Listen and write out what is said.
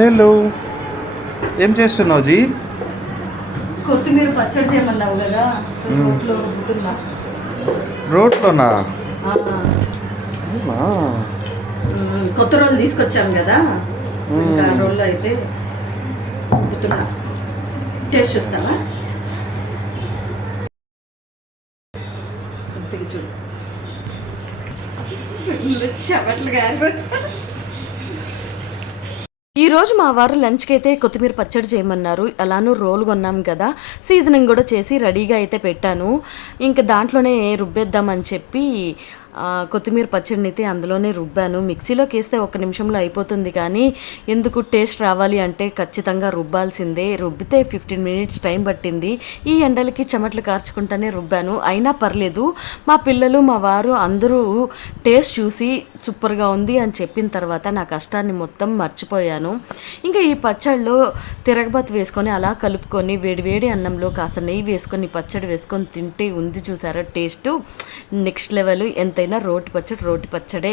Hello, ఏం చేస్తున్నావు G? కొత్తిమీర పచ్చడి చేయమన్నావు కదా, సో రోట్లో రుబ్బుతున్నా. రోట్లోనా? ఆ, అవునా? కొత్త రోలు తీసుకొచ్చాం కదా, సో ఇంకా రోల్లో అయితే రుబ్బుతున్నా. టేస్ట్ చూస్తావా? కొద్దిగా చూడు, చెమట్లు గారు. ఈరోజు మా వారు లంచ్కి అయితే కొత్తిమీర పచ్చడి చేయమన్నారు. అలానూ రోల్ కొన్నాం కదా, సీజనింగ్ కూడా చేసి రెడీగా అయితే పెట్టాను. ఇంకా దాంట్లోనే రుబ్బేద్దామని చెప్పి కొత్తిమీర పచ్చడిని అయితే అందులోనే రుబ్బాను. మిక్సీలోకి వేస్తే 1 నిమిషంలో అయిపోతుంది, కానీ ఎందుకు టేస్ట్ రావాలి అంటే ఖచ్చితంగా రుబ్బాల్సిందే. రుబ్బితే 15 మినిట్స్ టైం పట్టింది. ఈ ఎండలకి చెమట్లు కార్చుకుంటానే రుబ్బాను, అయినా పర్లేదు. మా పిల్లలు మా వారు అందరూ టేస్ట్ చూసి సూపర్గా ఉంది అని చెప్పిన తర్వాత నా కష్టాన్ని మొత్తం మర్చిపోయాను. ఇంకా ఈ పచ్చడిలో తిరగబాతు వేసుకొని అలా కలుపుకొని వేడివేడి అన్నంలో కాస్త నెయ్యి వేసుకొని పచ్చడి వేసుకొని తింటే ఉంది చూసారా టేస్ట్ నెక్స్ట్ లెవెల్. ఎంతైనా రోటి పచ్చడే.